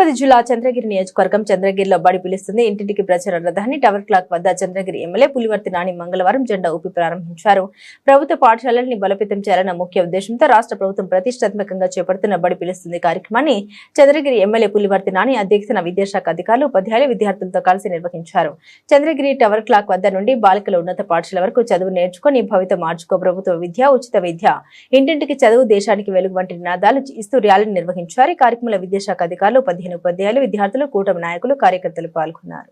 తిరుపతి జిల్లా చంద్రగిరి నియోజకవర్గం చంద్రగిరిలో బడి పిలుస్తుంది ఇంటింటికి ప్రచార రథాన్ని టవర్ క్లాక్ వద్ద చంద్రగిరి ఎమ్మెల్యే పులివర్తి నాని మంగళవారం జెండా ఊపి ప్రారంభించారు. ప్రభుత్వ పాఠశాలల్ని బలోపేతం చేయాలన్న ముఖ్య ఉద్దేశంతో రాష్ట్ర ప్రభుత్వం ప్రతిష్టాత్మకంగా చేపడుతున్న బడి పిలుస్తుంది కార్యక్రమాన్ని చంద్రగిరి ఎమ్మెల్యే పులివర్తి నాని అధ్యక్షతన విద్యాశాఖ అధికారులు ఉపాధ్యాయులు విద్యార్థులతో కలిసి నిర్వహించారు. చంద్రగిరి టవర్ క్లాక్ వద్ద నుండి బాలికల ఉన్నత పాఠశాల వరకు చదువు నేర్చుకుని భవిత మార్చుకో ప్రభుత్వ విద్య ఉచిత విద్య ఇంటింటికి చదువు దేశానికి వెలుగు వంటి నినాదాలు ఇస్తూ ర్యాలీని నిర్వహించారు. ఈ కార్యక్రమంలో విద్యాశాఖ అధికారులు 15 ఉపాధ్యాయులు విద్యార్థులు కూటమి నాయకులు కార్యకర్తలు పాల్గొన్నారు.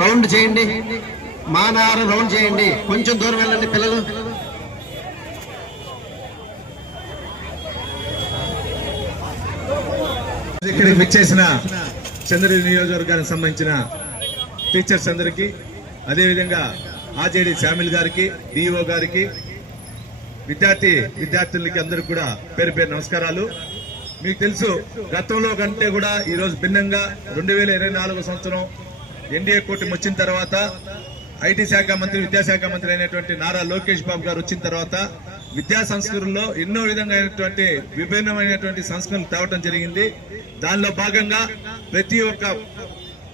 రౌండ్ చేయండి, మానార రౌండ్ చేయండి, కొంచెం దూరం వెళ్ళండి పిల్లలు. ఇక్కడికి విచ్చేసిన చంద్రగిరి నియోజకవర్గానికి సంబంధించిన టీచర్స్ అందరికీ, అదేవిధంగా ఆర్జేడీ శామిల్ గారికి, డిఓ గారికి, విద్యార్థులకి అందరికి కూడా పేరు పేరు నమస్కారాలు. మీకు తెలుసు, గతంలో కంటే కూడా ఈరోజు భిన్నంగా 2024 సంవత్సరం ఎన్డీఏ కూటమి వచ్చిన తర్వాత ఐటీ శాఖ మంత్రి, విద్యాశాఖ మంత్రి అయినటువంటి నారా లోకేష్ బాబు గారు వచ్చిన తర్వాత విద్యా సంస్కరణలో ఎన్నో విధంగా విభిన్నమైనటువంటి సంస్కరణలు తేవడం జరిగింది. దానిలో భాగంగా ప్రతి ఒక్క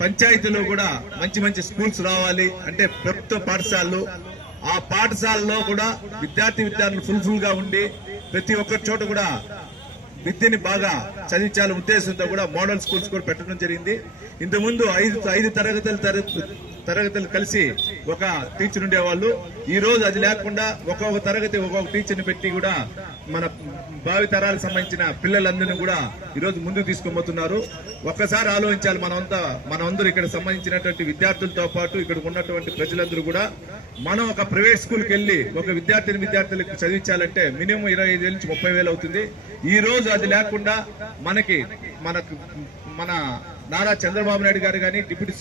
పంచాయతీలో కూడా మంచి మంచి స్కూల్స్ రావాలి అంటే ప్రభుత్వ పాఠశాలలు, ఆ పాఠశాలలో కూడా విద్యార్థులు ఫుల్ గా ఉండి ప్రతి ఒక్క చోట కూడా విద్యని బాగా చదివించాలనే ఉద్దేశంతో కూడా మోడల్ స్కూల్స్ కూడా పెట్టడం జరిగింది. ఇంతకుముందు ఐదు తరగతులు కలిసి ఒక టీచర్ ఉండేవాళ్ళు. ఈ రోజు అది లేకుండా ఒక్కొక్క తరగతి ఒక్కొక్క టీచర్ని పెట్టి కూడా మన భావి తరాలకు సంబంధించిన పిల్లలందరినీ కూడా ఈరోజు ముందుకు తీసుకుపోతున్నారు. ఒక్కసారి ఆలోచించాలి, మనమందరూ ఇక్కడ సంబంధించినటువంటి విద్యార్థులతో పాటు ఇక్కడ ఉన్నటువంటి ప్రజలందరూ కూడా మనం ఒక ప్రైవేట్ స్కూల్కి వెళ్ళి ఒక విద్యార్థులకు చదివించాలంటే మినిమం 25,000 నుంచి 30,000 అవుతుంది. ఈ రోజు అది లేకుండా మన నారా చంద్రబాబు నాయుడు గారు కానీ, డిప్యూటీ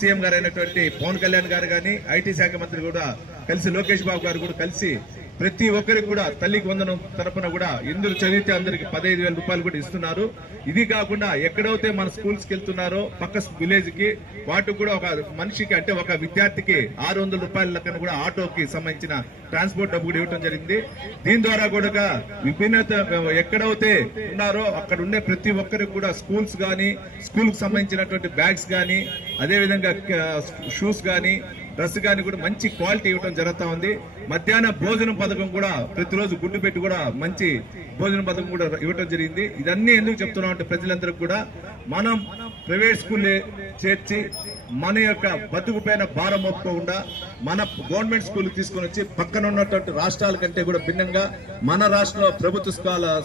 సీఎం గారు అయినటువంటి పవన్ కళ్యాణ్ గారు కానీ, ఐటీ శాఖ మంత్రి కూడా కలిసి, లోకేష్ బాబు గారు కూడా కలిసి ప్రతి ఒక్కరికి కూడా తల్లికి వందనం తరపున కూడా ఎందుకు చదివితే అందరికి 15,000 రూపాయలు కూడా ఇస్తున్నారు. ఇది కాకుండా ఎక్కడైతే మన స్కూల్స్ కి వెళ్తున్నారో పక్క విలేజ్ కి వాటికి కూడా ఒక మనిషికి అంటే ఒక విద్యార్థికి 600 రూపాయల లెక్కన కూడా ఆటోకి సంబంధించిన ట్రాన్స్పోర్ట్ డబ్బు కూడా ఇవ్వడం జరిగింది. దీని ద్వారా కూడా విభిన్నత ఎక్కడైతే ఉన్నారో అక్కడ ఉండే ప్రతి ఒక్కరికి కూడా స్కూల్స్ గానీ, స్కూల్ కు సంబంధించినటువంటి బ్యాగ్స్ గానీ, అదేవిధంగా షూస్ గానీ, డ్రెస్ గానీ కూడా మంచి క్వాలిటీ ఇవ్వడం జరుగుతా ఉంది. మధ్యాహ్న భోజనం పథకం కూడా ప్రతిరోజు గుడ్డు పెట్టి కూడా మంచి భోజన పథకం కూడా ఇవ్వడం జరిగింది. ఇదన్నీ ఎందుకు చెప్తున్నాం అంటే ప్రజలందరికీ కూడా మనం ప్రైవేట్ స్కూల్లే చేర్చి మన యొక్క బతుకు పైన భారం మోపకుండా మన గవర్నమెంట్ స్కూల్ తీసుకొని వచ్చి పక్కన ఉన్నటువంటి రాష్ట్రాల కంటే కూడా భిన్నంగా మన రాష్ట్రంలో ప్రభుత్వ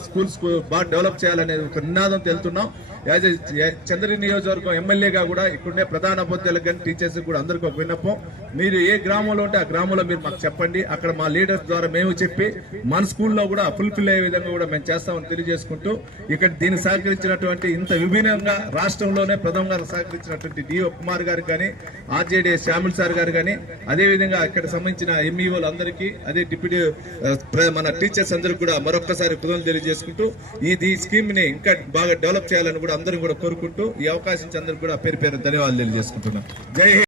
స్కూల్స్ బాగా డెవలప్ చేయాలనే ఒక నినాదం తెలుతున్నాం. చంద్రగిరి నియోజకవర్గం ఎమ్మెల్యేగా కూడా ఇక్కడుండే ప్రధాన ఉపాధ్యాయులకు కానీ టీచర్స్ కూడా అందరికీ ఒక విన్నపం, మీరు ఏ గ్రామంలో ఉంటే ఆ గ్రామంలో మీరు మాకు చెప్పండి, అక్కడ మా లీడర్స్ ద్వారా మేము చెప్పి మన స్కూల్లో కూడా ఫుల్ఫిల్ అయ్యే విధంగా కూడా మేము చేస్తామని తెలియజేసుకుంటూ, ఇక్కడ దీన్ని సహకరించినటువంటి ఇంత విభిన్నంగా రాష్ట్రంలోనే ప్రథమంగా సహకరించినటువంటి డిఓ కుమార్ గారికి కానీ, ఆర్జేడీ శామిల్ సార్ గారు కానీ, అదేవిధంగా ఇక్కడ సంబంధించిన ఎంఈఓలు అందరికీ, అదే డిప్యూటీ మన టీచర్స్ అందరికీ కూడా మరొక్కసారి కృతజ్ఞతలు తెలియజేసుకుంటూ ఈ స్కీమ్ ని ఇంకా బాగా డెవలప్ చేయాలని కూడా అందరూ కూడా కోరుకుంటూ ఈ అవకాశం అందరికీ కూడా పేరు ధన్యవాదాలు తెలియజేసుకుంటున్నాం. జై హింద్.